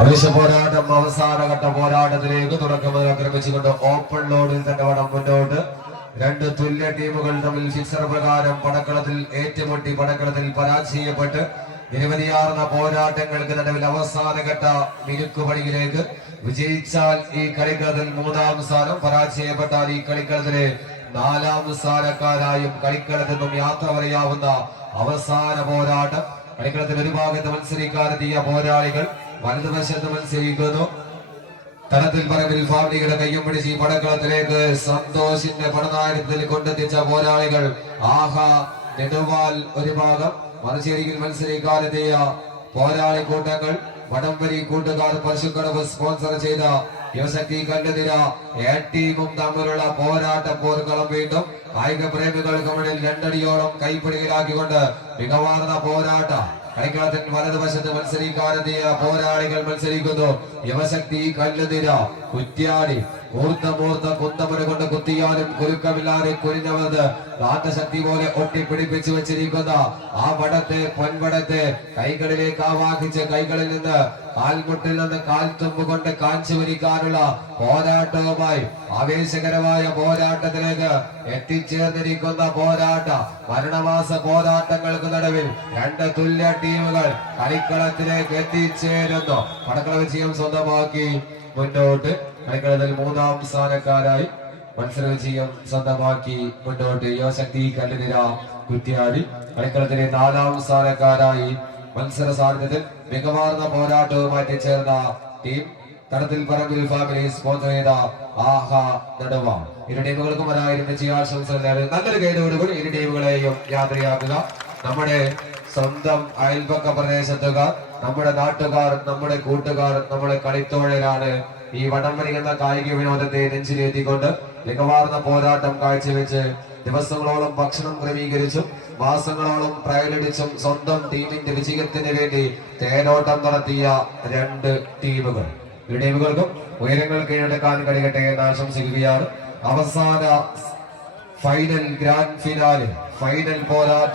അവിശ പോരാട്ടം അവസാനഘട്ട പോരാട്ടത്തിലേക്ക് തുടക്കം ആക്രമിച്ചുകൊണ്ട് ഓപ്പൺ ലോഡിൽ തന്നെ വടം മുന്നോട്ട്. രണ്ട് തുല്യ ടീമുകൾ തമ്മിൽ ഫിക്സർ പ്രകാരം പടക്കളത്തിൽ ഏറ്റുമുട്ടി പടക്കളത്തിൽ പരാജയപ്പെട്ട് നിരവധിയാർന്ന പോരാട്ടങ്ങൾക്ക് നടുവിൽ അവസാനഘട്ട മിനുക്കുപടിയിലേക്ക്. വിജയിച്ചാൽ ഈ കളിക്കളത്തിൽ മൂന്നാം സ്ഥാനം പരാജയപ്പെട്ടാൽ ഈ കളിക്കളത്തിലെ നാലാം നിസ്സാരക്കാരായും കളിക്കളത്തിൽ നിന്നും യാത്ര പറയാവുന്ന അവസാന പോരാട്ടം. കളിക്കളത്തിൽ ഒരു ഭാഗത്ത് മത്സരിക്കാനെത്തിയ പോരാളികൾ വലതുവശത്ത് മത്സരിക്കുന്നു. തലത്തിൽ പറമ്പിൽ ഫാമിലിയുടെ കയ്യും പിടിച്ച് ഈ പടക്കളത്തിലേക്ക് സന്തോഷിന്റെ പടനായകത്തിൽ കൊണ്ടെത്തിച്ച പോരാളികൾ. ആഹാ നെടുവാൽ ഒരു ഭാഗം. മറുചേരിയിൽ മത്സരിക്കാനെത്തിയ പോരാളി കൂട്ടങ്ങൾ. വടംവലി കൂട്ടുകാർ പശുക്കടവ് സ്പോൺസർ ചെയ്ത യുവശക്തി കല്ലുനിര എ ടീമും തമ്മിലുള്ള പോരാട്ട പോർക്കളം വീണ്ടും. കായിക പ്രേമികൾക്ക് മുന്നിൽ രണ്ടടിയോളം കൈപ്പിടിയിലാക്കിക്കൊണ്ട് മികവാർന്ന പോരാട്ട. കളിക്കളത്തിൽ വലതുവശത്ത് മത്സരിക്കാനെത്തിയ പോരാളികൾ മത്സരിക്കുന്നു. യുവശക്തി കല്ലുനിര കുറ്റ്യാടി. മൂർത്ത മൂർത്ത കുന്തമുര കൊണ്ട് കുത്തിയാലും കുരുക്കമില്ലാതെ കുരിഞ്ഞവത് കാന്തശക്തി പോലെ ഒട്ടിപ്പിടിപ്പിച്ചു വെച്ചിരിക്കുന്ന ആ വടത്തെ പൊൻവടത്തെ കൈകളിലേക്ക് ആവാഹിച്ച് കൈകളിൽ നിന്ന് കാൽമുട്ടിൽ നിന്ന് കാൽത്തുമ്പ് കൊണ്ട് കാഞ്ചു വരിക്കാനുള്ള പോരാട്ടവുമായി ആവേശകരമായ പോരാട്ടത്തിലേക്ക് എത്തിച്ചേർന്നിരിക്കുന്ന പോരാട്ട മരണമാസ പോരാട്ടങ്ങൾക്ക് നടുവിൽ രണ്ട് തുല്യ ടീമുകൾ കളിക്കളത്തിലേക്ക് എത്തിച്ചേരുന്നു. പടക്കള വിജയം സ്വന്തമാക്കി. മുന്നോട്ട്. കളിക്കളത്തിൽ മൂന്നാം സ്ഥാനക്കാരായി മത്സര വിജയം സ്വന്തമാക്കി മുന്നോട്ട്. യുവശക്തി കല്ലുനിര കുറ്റിയാടി. കളിക്കളത്തിലെ നാലാം സ്ഥാനക്കാരായി മത്സര സാധ്യതയിൽ മികവാർന്ന പോരാട്ടവുമായി ചേർന്ന ടീം തടത്തിൽ പറമ്പിൽ ഫാമിലി സ്പോൺസർ ചെയ്ത ആഹ നടുവ. ഇരു ടീമുകൾക്കും ഒരായിരം വിജയാശംസകൾ നല്ലൊരു കൈതോടുകൂടി ഇരു ടീമുകളെയും യാത്രയാക്കുക. നമ്മുടെ സ്വന്തം അയൽപക്ക പ്രദേശത്തുകാർ നമ്മുടെ നാട്ടുകാർ നമ്മുടെ കൂട്ടുകാർ നമ്മുടെ കളിത്തോഴരാണ് ഈ വടംവലി എന്ന കായിക വിനോദത്തെ നെഞ്ചിലേറ്റിക്കൊണ്ട് മികവാർന്ന പോരാട്ടം കാഴ്ചവെച്ച് ദിവസങ്ങളോളം ഭക്ഷണം ക്രമീകരിച്ചും മാസങ്ങളോളം പ്രയലടിച്ചും സ്വന്തം ടീമിന്റെ വിജയത്തിന് വേണ്ടി തേരോട്ടം നടത്തിയ രണ്ട് ടീമുകൾ. ഈ ടീമുകൾക്കും ഉയരങ്ങൾ കീഴടക്കാൻ കഴിയട്ടെ എന്ന് ആശംസിക്കുകയാണ്. അവസാന ഫൈനൽ ഗ്രാൻഡ് ഫിനാലിൽ ഫൈനൽ പോരാട്ടം